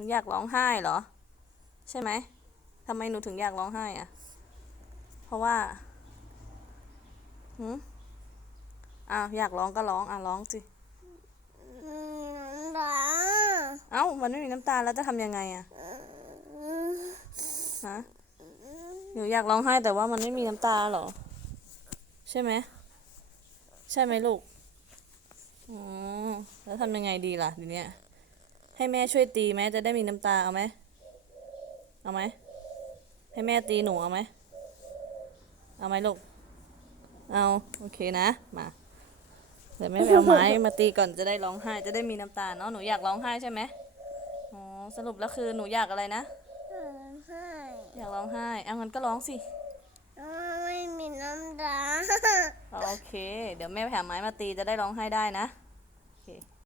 นูอยากร้องไห้เหรอ ใช่ไหมทำไมหนูถึงอยากร้องไห้อะเพราะว่าหืมอ้าวอยากร้องก็ร้อง อะร้องสิน้ำตาเอ้ามันไม่มีน้ำตาแล้วจะทำยังไงอะฮะหนูอยากร้องไห้แต่ว่ามันไม่มีน้ำตาเหรอ ใช่ไหมใช่ไหมลูกอ๋อแล้วทำยังไงดีล่ะทีเนี้ย ให้แม่ช่วยตีไหมจะได้มีน้ำตาเอาไหมเอาไหมให้แม่ตีหนูเอาไหมเอาไหมลูกเอาโอเคนะมาเดี๋ยวแม่ไปเอาไม้มาตีก่อนจะได้ร้องไห้จะได้มีน้ำตาเนาะหนูอยากร้องไห้ใช่ไหมอ๋อสรุปแล้วคือหนูอยากอะไรนะให้อยากร้องไห้เอางั้นก็ร้องสิไม่มีน้ำตาโอเค เดี๋ยวแม่ไปหาไม้มาตีจะได้ร้องไห้ได้นะไ